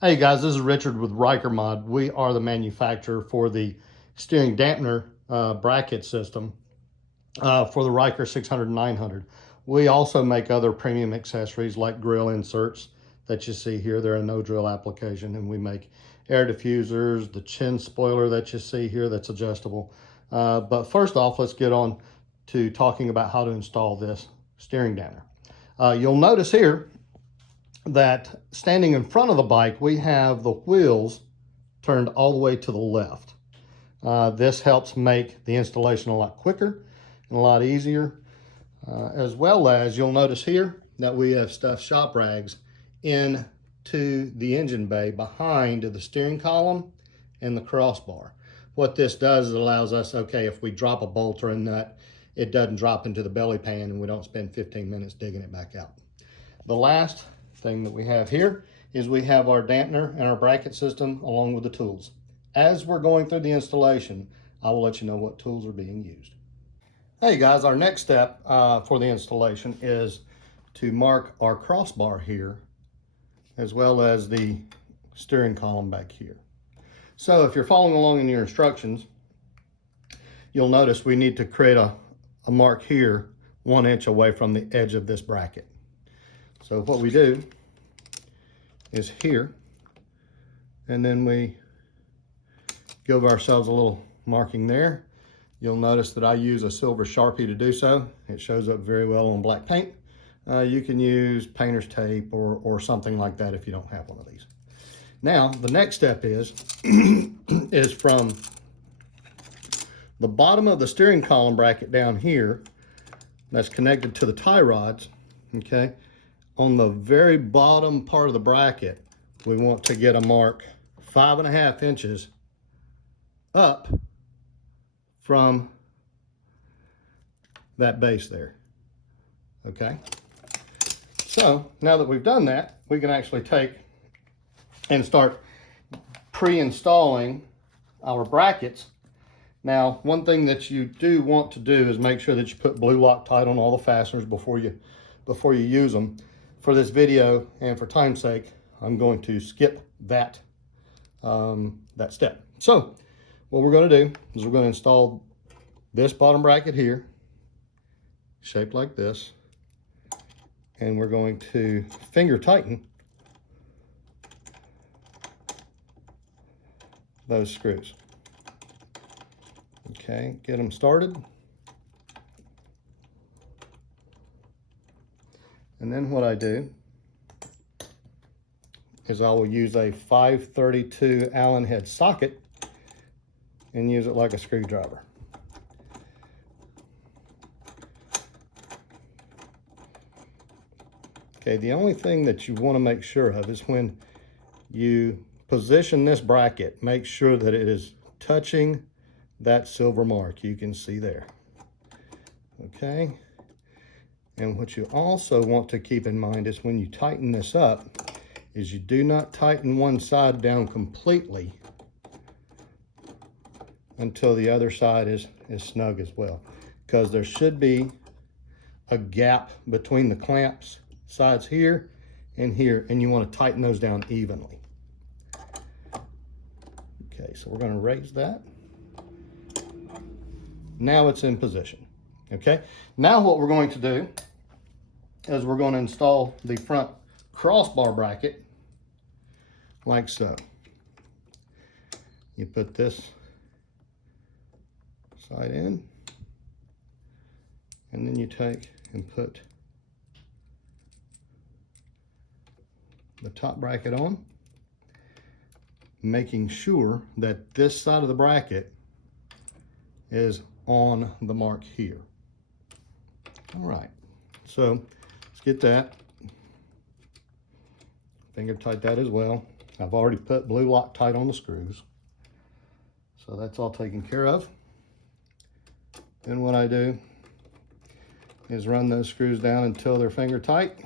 Hey guys, this is Richard with RykerMod. We are the manufacturer for the steering dampener bracket system for the Ryker 600 and 900. We also make other premium accessories like grill inserts that you see here. They're a no drill application, and we make air diffusers, the chin spoiler that you see here that's adjustable. But first off, let's get on to talking about how to install this steering dampener. You'll notice here that standing in front of the bike, we have the wheels turned all the way to the left. This helps make the installation a lot quicker and a lot easier, as well as you'll notice here that we have stuffed shop rags into the engine bay behind the steering column and the crossbar. What this does is it allows us, okay, if we drop a bolt or a nut, it doesn't drop into the belly pan and we don't spend 15 minutes digging it back out. The last thing that we have here is we have our dampener and our bracket system along with the tools. As we're going through the installation, I will let you know what tools are being used. Hey guys, our next step for the installation is to mark our crossbar here as well as the steering column back here. So if you're following along in your instructions, you'll notice we need to create a mark here 1 inch away from the edge of this bracket. So what we do is here, and then we give ourselves a little marking there. You'll notice that I use a silver Sharpie to do so. It shows up very well on black paint. You can use painter's tape or something like that if you don't have one of these. Now, the next step is, is from the bottom of the steering column bracket down here, that's connected to the tie rods, okay? On the very bottom part of the bracket, we want to get a mark 5.5 inches up from that base there, okay? So now that we've done that, we can actually take and start pre-installing our brackets. Now, one thing that you do want to do is make sure that you put blue Loctite on all the fasteners before you use them. For this video and for time's sake, I'm going to skip that, that step. So what we're going to do is we're going to install this bottom bracket here, shaped like this, and we're going to finger tighten those screws. Okay, get them started. And then what I do is I will use a 532 Allen head socket and use it like a screwdriver. Okay, the only thing that you want to make sure of is when you position this bracket, make sure that it is touching that silver mark you can see there. Okay. And what you also want to keep in mind is when you tighten this up, is you do not tighten one side down completely until the other side is snug as well. Because there should be a gap between the clamps sides here, and you want to tighten those down evenly. Okay, so we're going to raise that. Now it's in position. Okay, now what we're going to do is we're going to install the front crossbar bracket like so. You put this side in, and then you take and put the top bracket on, making sure that this side of the bracket is on the mark here. All right, so let's get that. Finger tight that as well. I've already put blue Loctite on the screws, so that's all taken care of. Then what I do is run those screws down until they're finger tight.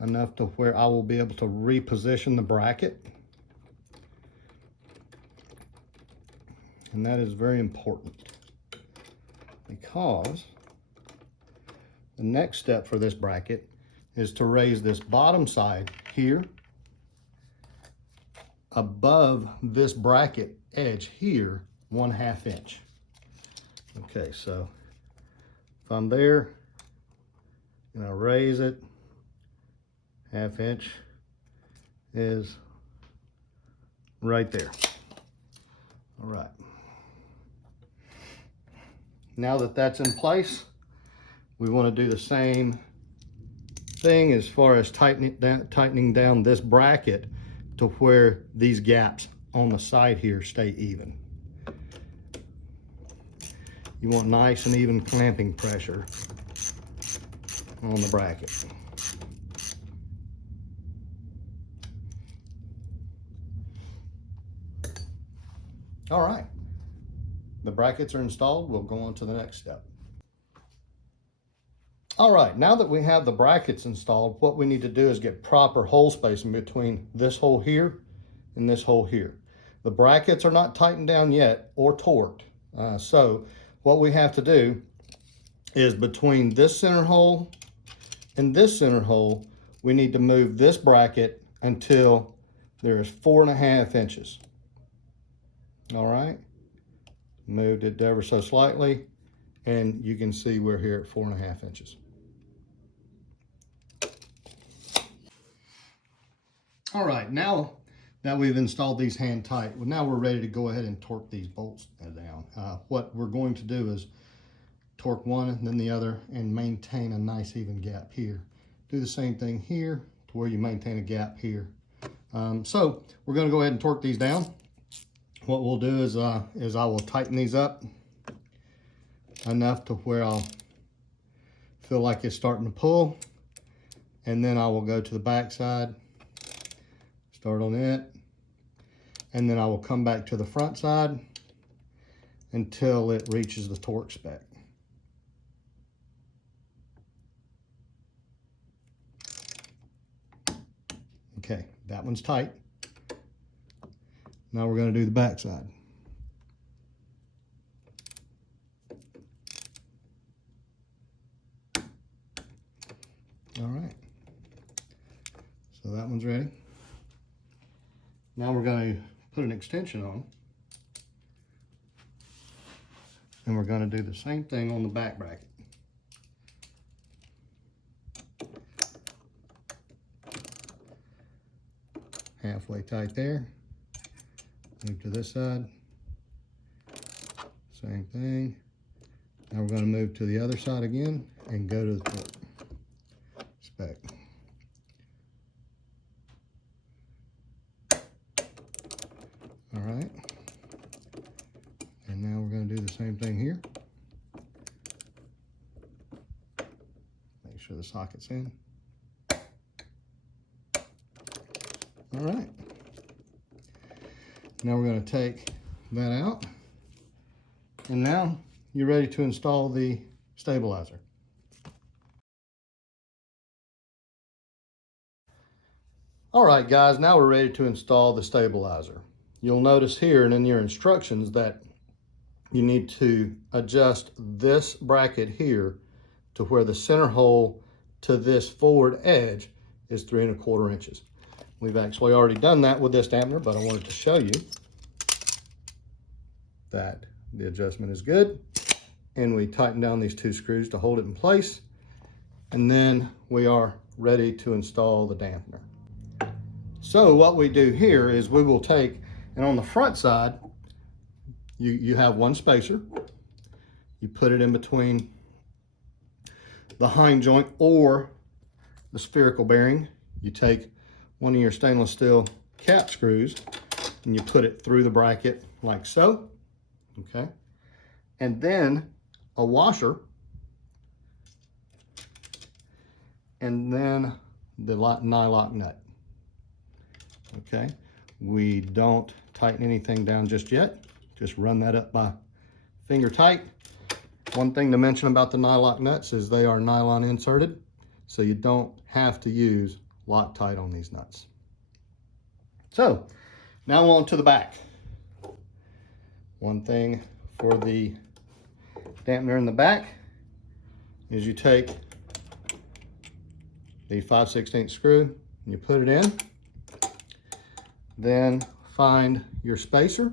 Enough to where I will be able to reposition the bracket. And that is very important. because the next step for this bracket is to raise this bottom side here above this bracket edge here 1/2 inch. Okay, so if I'm there and I raise it 1/2 inch is right there. All right. Now that that's in place, we want to do the same thing as far as tightening down this bracket to where these gaps on the side here stay even. You want nice and even clamping pressure on the bracket. All right, the brackets are installed. We'll go on to the next step. All right, now that we have the brackets installed, what we need to do is get proper hole spacing between this hole here and this hole here. The brackets are not tightened down yet or torqued. So what we have to do is between this center hole and this center hole, we need to move this bracket until there is 4.5 inches. All right, moved it ever so slightly, and you can see we're here at 4.5 inches. All right, now that we've installed these hand tight, well, now we're ready to go ahead and torque these bolts down. What we're going to do is torque one and then the other and maintain a nice even gap here. Do the same thing here to where you maintain a gap here. So we're going to go ahead and torque these down. What we'll do is I will tighten these up enough to where I'll feel like it's starting to pull, and then I will go to the back side, start on it, and then I will come back to the front side until it reaches the torque spec. Okay, that one's tight. Now we're going to do the back side. All right, so that one's ready. Now we're going to put an extension on, and we're going to do the same thing on the back bracket. Halfway tight there. Move to this side, same thing. Now we're going to move to the other side again and go to the torque spec. All right, and now we're going to do the same thing here. Make sure the socket's in. All right. Now we're going to take that out, and now you're ready to install the stabilizer. All right, guys, now we're ready to install the stabilizer. You'll notice here and in your instructions that you need to adjust this bracket here to where the center hole to this forward edge is 3¼ inches. We've actually already done that with this dampener, but I wanted to show you that the adjustment is good. And we tighten down these 2 screws to hold it in place. And then we are ready to install the dampener. So what we do here is we will take, and on the front side, you have one spacer. You put it in between the hind joint or the spherical bearing. You take one of your stainless steel cap screws and you put it through the bracket like so, okay? And then a washer, and then the nylock nut, okay? We don't tighten anything down just yet. Just run that up by finger tight. One thing to mention about the nylock nuts is they are nylon inserted, so you don't have to use Loctite on these nuts. So now on to the back. One thing for the dampener in the back is you take the 5/16 screw and you put it in. Then find your spacer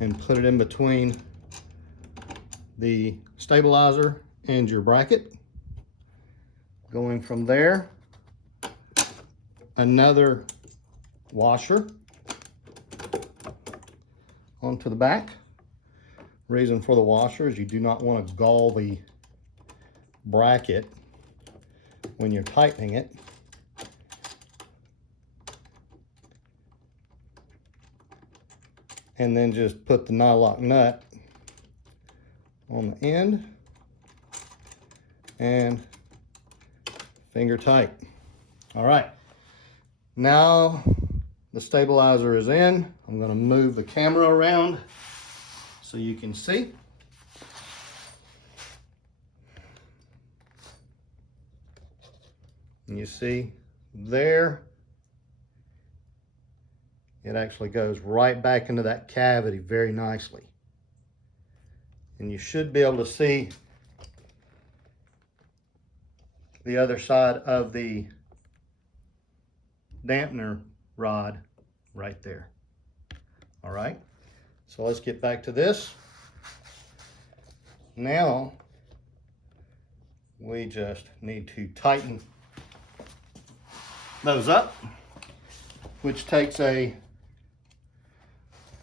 and put it in between the stabilizer and your bracket. Going from there, another washer onto the back. Reason for the washer is you do not want to gall the bracket when you're tightening it. And then just put the nylock nut on the end and finger tight. All right, now the stabilizer is in. I'm going to move the camera around so you can see. And you see there, it actually goes right back into that cavity very nicely. And you should be able to see the other side of the dampener rod right there. All right, so let's get back to this. Now we just need to tighten those up, which takes a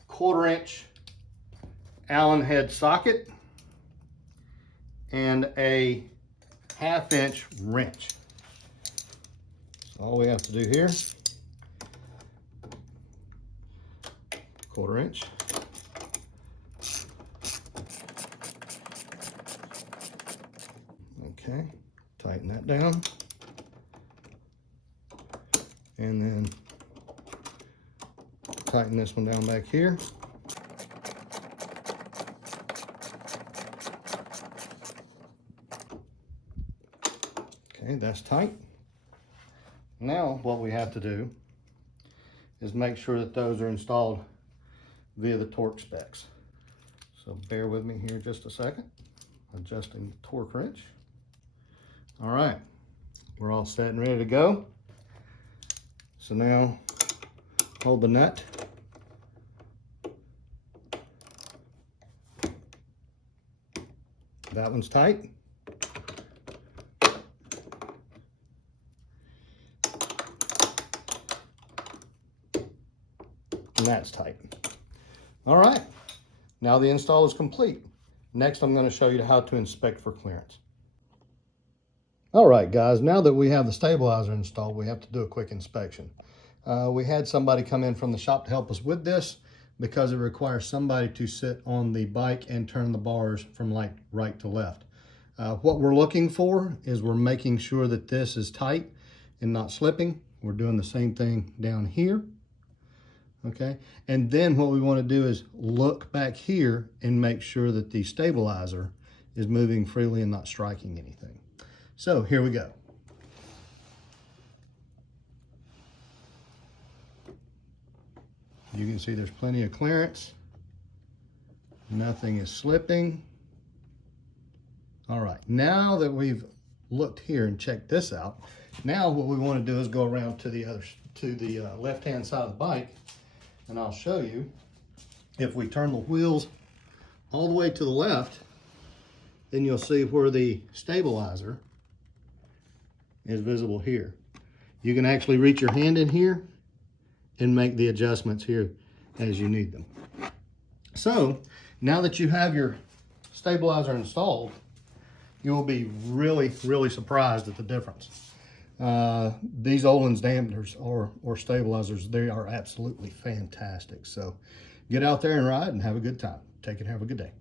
1/4-inch Allen head socket and a 1/2-inch wrench. So all we have to do here, 1/4 inch. Okay, tighten that down. And then tighten this one down back here. Okay, that's tight. Now what we have to do is make sure that those are installed via the torque specs. So bear with me here just a second. Adjusting the torque wrench. All right, we're all set and ready to go. So now hold the nut. That one's tight. And that's tight. All right, now the install is complete. Next, I'm going to show you how to inspect for clearance. All right, guys, now that we have the stabilizer installed, we have to do a quick inspection. We had somebody come in from the shop to help us with this because it requires somebody to sit on the bike and turn the bars from like right to left. What we're looking for is we're making sure that this is tight and not slipping. We're doing the same thing down here. Okay, and then what we want to do is look back here and make sure that the stabilizer is moving freely and not striking anything. So here we go. You can see there's plenty of clearance. Nothing is slipping. All right, now that we've looked here and checked this out, now what we want to do is go around to the left-hand side of the bike. And I'll show you, if we turn the wheels all the way to the left, then you'll see where the stabilizer is visible here. You can actually reach your hand in here and make the adjustments here as you need them. So now that you have your stabilizer installed, you will be really, really surprised at the difference. These Ohlins dampeners or stabilizers, they are absolutely fantastic. So get out there and ride and have a good time. Take it, have a good day.